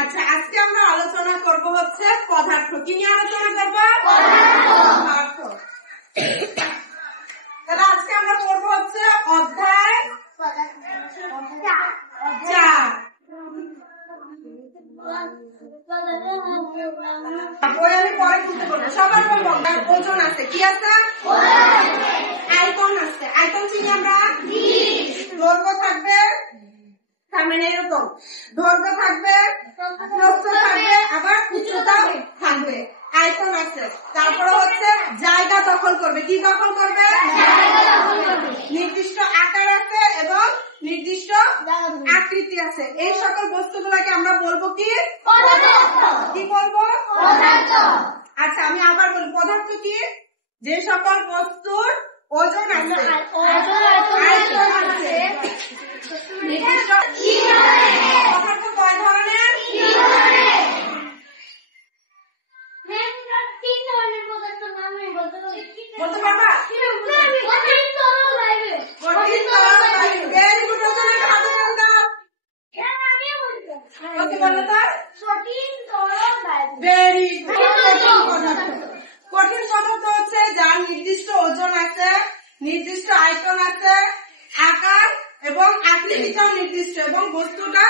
আচ্ছা, আজকে আমরা আলোচনা করব হচ্ছে পদার্থ। কি নিয়ে আলোচনা করবো? পদার্থ। তাহলে আজকে আমরা পড়বো হচ্ছে অধ্যায় 4। বই আমি পরে খুলতে বলবো। সবার বলবো ওজন আছে। কি আছে? আয়তন আছে। আয়তন চিনি আমরা। দৈর্ঘ্য থাকবে, মানে এরকম দৈর্ঘ্য থাকবে, প্রস্থ থাকবে, আবার উচ্চতা থাকবে। আয়তন আছে। তারপরে হচ্ছে জায়গা দখল করবে। কি দখল করবে? নির্দিষ্ট আকার আছে এবং নির্দিষ্ট আকৃতি আছে। এই সকল বস্তুগুলোকে আমরা বলবো কি? কি বলবো? আচ্ছা, আমি আবার বলি, পদার্থ কি? যে সকল বস্তুর ওজন আছে, আয়তন আছে, নির্দিষ্ট। পদার্থ কয় ধরনের? বলতে পারবা? কঠিন পদার্থ হচ্ছে যার নির্দিষ্ট ওজন আছে, নির্দিষ্ট আয়তন আছে, আকার এবং আকৃতিটাও নির্দিষ্ট এবং বস্তুটা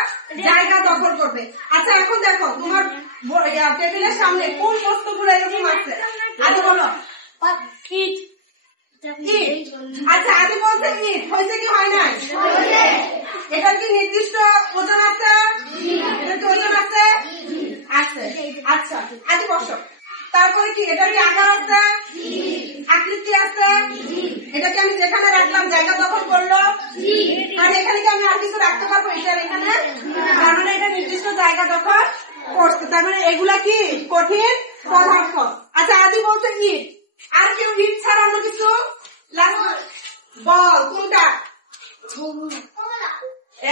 জায়গা দখল করবে। আচ্ছা, এখন দেখো তোমার টেবিলের সামনে কোন বস্তুগুলো এরকম আছে? আগে বলো। আচ্ছা, আগে বলতে ইট হয়েছে কি হয় নাই? এটার কি নির্দিষ্ট ওজন আছে? ওজন আছে? আছে। আচ্ছা, আগে বসো। তারপরে কি এটার কি আকার আছে, আকৃতি আছে? এটাকে আমি যেখানে রাখলাম জায়গা দখল করলো, আর এখানে কি আমি আর কিছু রাখতে পারবো? এটার এখানে, তার মানে এটা নির্দিষ্ট জায়গা দখল করছে। তার মানে এগুলা কি কঠিন পদার্থ। আচ্ছা, আদি বলতে ইট। আর কেউ ইট ছাড়া অন্য কিছু? বল কোনটা?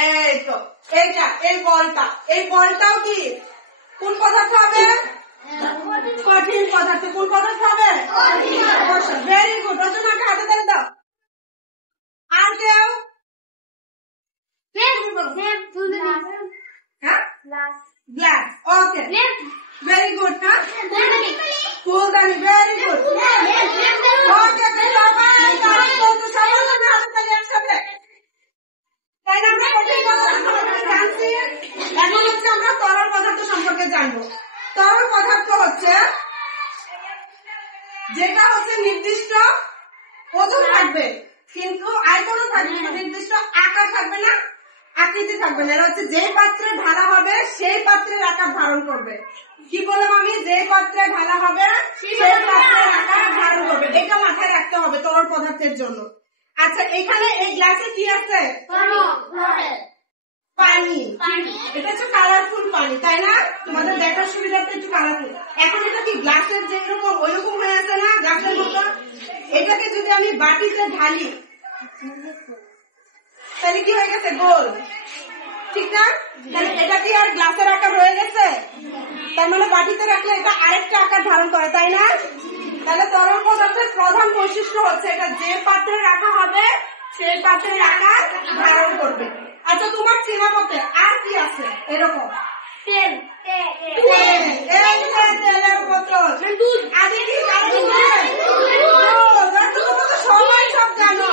এই তো এইটা, এই বলটা। এই বলটাও কি কোন পদার্থ হবে? কঠিন পদার্থ। কোন পদার্থ হবে? Very good. রচনাকে হাতে ধরে দাও। আর কেউ? গ্লাস। ওকে, ভেরি গুড। হ্যাঁ, ফুলদানি। Very good. ওকে, এখন হচ্ছে আমরা তরল পদার্থ সম্পর্কে জানবো। তরল পদার্থ হচ্ছে যেটা হচ্ছে নির্দিষ্ট ওজন থাকবে কিন্তু আয়তনও থাকবে, নির্দিষ্ট আকার থাকবে না, আকৃতি থাকবে না। এটা হচ্ছে যে পাত্রে ঢালা হবে সেই পাত্রের আকার ধারণ করবে। কি বললাম আমি? যে পাত্রে ঢালা হবে সেই পাত্রের আকার ধারণ করবে। এটা মাথায় রাখতে হবে তরল পদার্থের জন্য। আচ্ছা, এখানে এই গ্লাসে কি আছে? পানি। এটা হচ্ছে কালারফুল পানি, তাই না? তোমাদের দেখার সুবিধাতে একটু কালারফুল। এখন এটা কি গ্লাসের যেরকম ওইরকম হয়ে আছে না, গ্লাসের মতো? এটাকে যদি আমি বাটিতে ঢালি তাহলে কি হয়ে গেছে? গোল, ঠিক না? তাহলে এটা কি আর গ্লাসের আকার হয়ে গেছে? তার মানে বাটিতে রাখলে এটা আরেকটা আকার ধারণ করে, তাই না? তাহলে তরল পদার্থের প্রধান বৈশিষ্ট্য হচ্ছে এটা যে পাত্রে রাখা হবে সেই পাত্রের আকার ধারণ করবে। আচ্ছা, তোমার চেনা মতে আর কি আছে এরকম? তেলের বোতল। আগে কি সবাই সব জানো।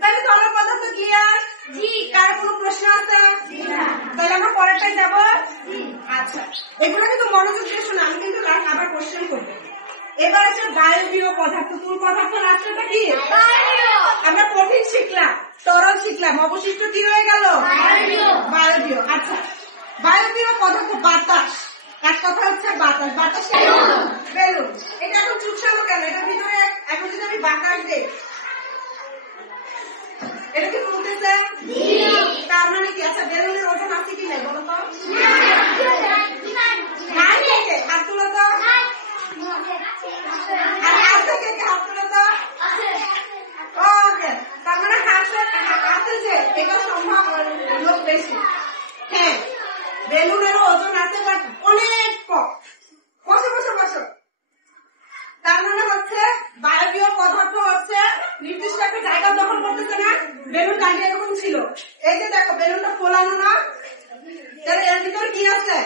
তাহলে তরল পদার্থ কি? আর কার কোনো প্রশ্ন আছে? তাহলে আমরা পরেরটাই যাবো। আচ্ছা, এগুলো কিন্তু মনোযোগ দিয়ে শোনো, আমি কিন্তু আবার কোশ্চেন করবো। এবার আছে বায়বীয় পদার্থ। কোন পদার্থ? রাষ্ট্রটা কি? আমরা কঠিন শিখলাম, তরল শিখলাম, অবশিষ্ট কি হয়ে গেল? বায়বীয়। আচ্ছা, বায়বীয় পদার্থ বাতাস। এক কথা হচ্ছে বাতাস। বাতাস বেলুন। এটা এখন চুপসানো কেন? এটার ভিতরে এখন যদি আমি বাতাস দিই এটা কি ফুলতেছে? তার মানে কি? আচ্ছা, বেলুনের ওজন আছে কি নাই বলো তো? হাত তুলো তো। আর হাত থেকে হাত তুলো তো। ওকে, তার মানে হাতে যে এটা সম্ভব লোক বেশি। হ্যাঁ, বেলুনেরও ওজন আছে, বাট অনেক কম। বসো বসো বসো। তার মানে হচ্ছে বায়বীয় পদার্থ হচ্ছে নির্দিষ্ট একটা জায়গা দখল করতেছে না, বেলুন টানিয়ে এরকম ছিল। এই যে দেখো বেলুনটা ফোলানো না, তাহলে এর ভিতরে কি আছে?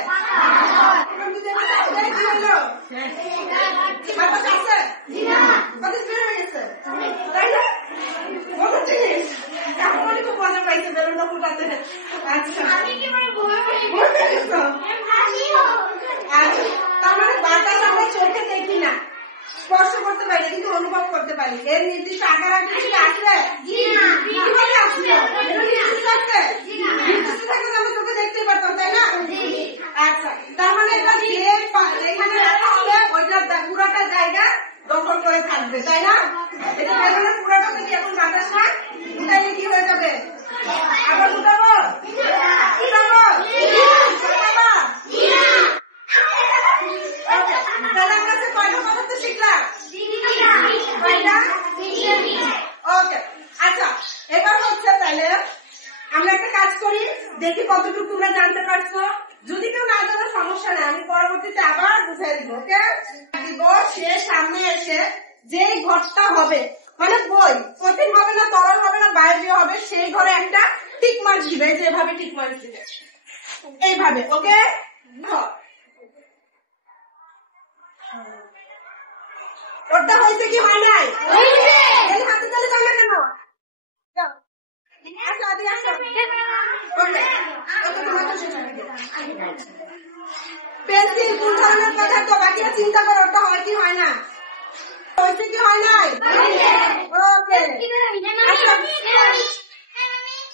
কি হলো? বাতাস আছে? বাতাস বের হয়ে গেছে, তাই না? মজার জিনিস। এখন অনেক মজা পাইছে বেলুনটা ফুটাতে। আচ্ছা, তার মানে বাতাস আমরা চোখে দেখি না, স্পর্শ করতে পারি, কিন্তু অনুভব করতে পারি। এর নির্দিষ্ট আকার আকৃতি আসলে কিভাবে আসলে নির্দিষ্ট আছে, নির্দিষ্ট থাকলে আমরা চোখে দেখতে পারতাম, তাই না? আচ্ছা, তার মানে এটা এখানে রাখা হবে, ওইটা পুরাটা জায়গা দখল করে থাকবে, তাই না? এটা বেলুনের পুরাটা থেকে এখন বাতাস না উঠাইলে কি হয়ে যাবে? আবার উঠাবো, উঠাবো, তাহলে আমরা কয়টা পদার্থ শিখলাম? ওকে, আচ্ছা, এবার হচ্ছে তাহলে আমরা একটা কাজ করি, দেখি কতটুকু তোমরা জানতে পারছো। যদি কেউ না জানার সমস্যা নেই, আমি পরবর্তীতে আবার বুঝাই দিব। ওকে, দিব সে সামনে এসে যে ঘরটা হবে, মানে বই কঠিন হবে না, তরল হবে না, বায়বীয় হবে, সেই ঘরে একটা টিক মার্ক দিবে, যেভাবে টিক মার্ক দিবে এইভাবে। ওকে, ওটা হয়েছে কি হয় নাই? হাতে তালে জানা কেন? পেন্সিল কোন ধরনের পদার্থ? বাকি চিন্তা করো, ওটা হয় কি হয় না? হয়েছে কি হয় নাই? ওকে,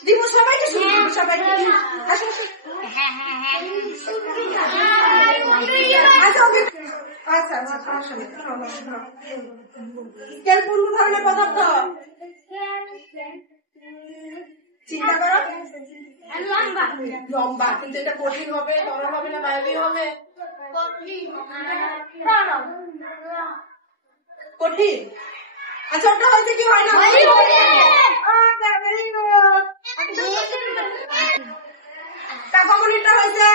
দিব সবাইকে, শুনবো সবাইকে। আচ্ছা আচ্ছা, সমস্যা নেই। স্কেল কোন ধরনের পদার্থ? চিন্তা করো, লম্বা, কিন্তু এটা কঠিন হবে, তরল হবে না, বায়বীয় হবে? কঠিন। আচ্ছা, ওটা হয়েছে কি হয় না? কাঠামোটা হয়েছে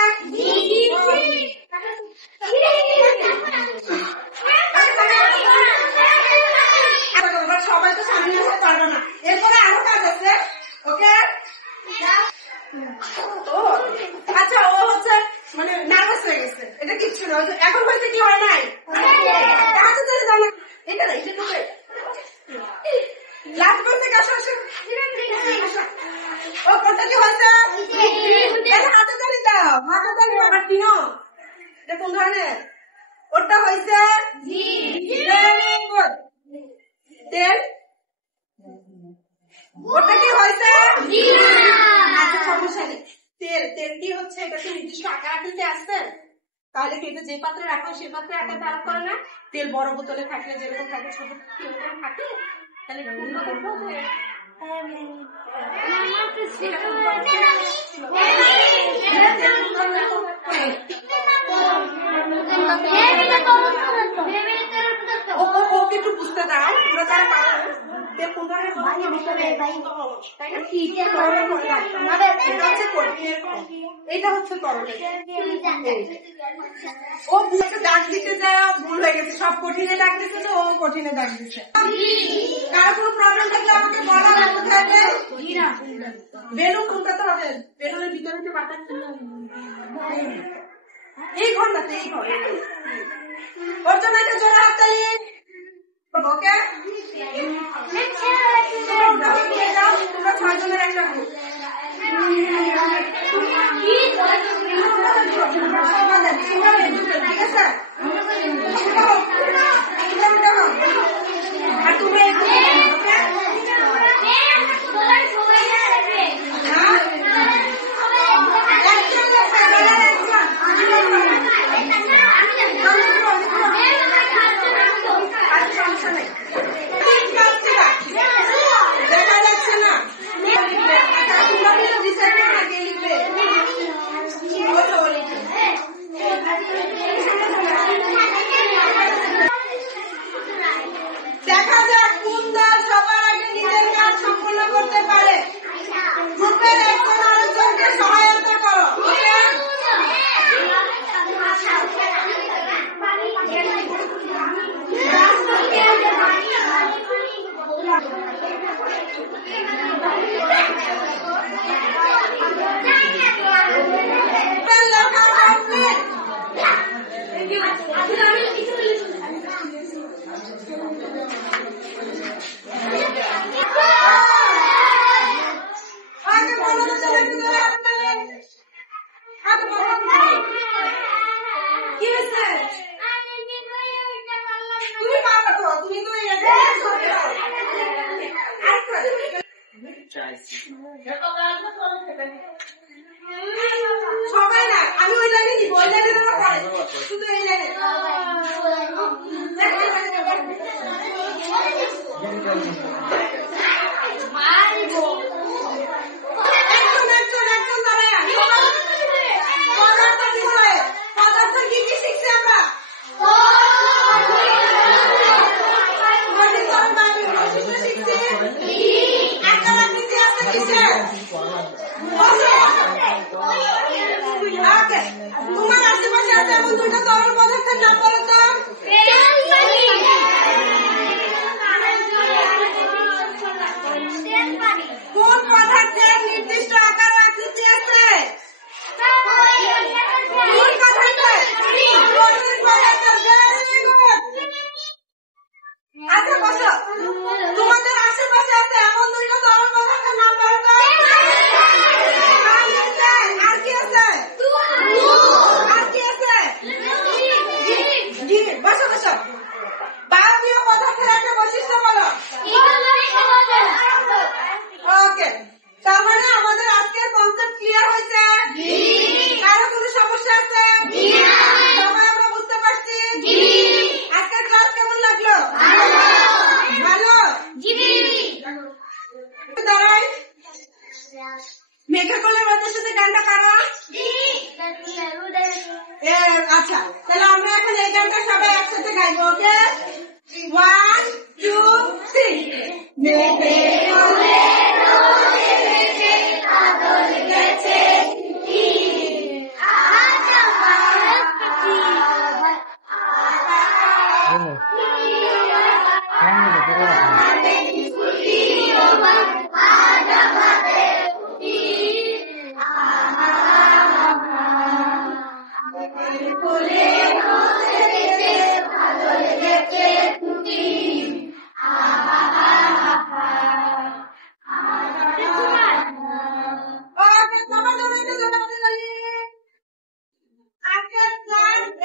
সবাই তো সামনে আসতে পারবে না, এরপরে আরো কাজ আছে। ওকে, আচ্ছা, ও হচ্ছে মানে নার্ভাস হয়ে গেছে, এটা কিচ্ছু না। এখন হয়েছে কি হয় নাই? হাতে ধরে জানো, এটা না, এটা ঢুকে লাভ করতে কাছে আসে। ও কোনটা কি হয়েছে? হাতে ধরে দাও, হাতে ধরে আবার কিনো। এটা কোন ধরনের? ওটা হয়েছে তেল। ওটা কি হয়েছে? আচ্ছা, সমস্যা নেই। তেলটি হচ্ছে এটা তো নির্দিষ্ট আকার আকৃতি আসছে, তাহলে কি এটা যে পাত্রে রাখো সে পাত্রে আকার তারা করে না? তেল বড় বোতলে থাকলে যেরকম থাকে, ছোট থাকে, তাহলে ওকে একটু বুঝতে দাও, পুরো তারা পারে কোন ধরনের এটা হচ্ছে তরলের। ও দাগ দিতে যায়, ভুল হয়ে গেছে, সব কঠিনে দাগ দিচ্ছে, তো ও কঠিনে দাগ দিচ্ছে। কারো কোনো প্রবলেম থাকলে আমাকে বলা হবে। বেলুন খুলতে হবে, বেলুনের ভিতরে যে বাতাস এই ঘন্টাতে, এই ঘর ওর জন্য একটা জোড়া হাততালি। ওকে, তোমরা 6 জনের একটা গ্রুপ। ঠিক আছে, আর তুমি দেখা যাচ্ছে না, তোমরা লিখবে তোমার আশেপাশে আছে এমন দুইটা তরল পদার্থের নাম বলো তো। কোন পদার্থের নির্দিষ্ট আকার আকৃতি আছে? কোন পদার্থের? কঠিন পদার্থের। Very good. আচ্ছা বসো, তোমাদের আশেপাশে আছে এমন দুইটা তরল পদার্থের নাম বলো তো। আর কি আছে? আর কি আছে? বসো বসো। বায়বীয় পদার্থের একটা বৈশিষ্ট্য বলো। ওকে, তার মানে আমাদের আজকের কনসেপ্ট ক্লিয়ার হয়েছে? কারো কোনো সমস্যা আছে? সবাই আমরা বুঝতে পারছি? আজকের ক্লাস কেমন লাগলো? ভালো। দাঁড়াই, মেঘাকলের বাতাসের সাথে গানটা কারো? আচ্ছা, তাহলে আমরা এখন এই গানটা সবাই একসাথে গাইবো। ওকে, 1 2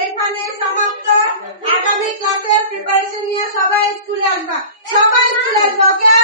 এখানে সমাপ্ত। আগামী ক্লাসের প্রিপারেশন নিয়ে সবাই স্কুলে আসবা। সবাই স্কুলে আসবা। ওকে।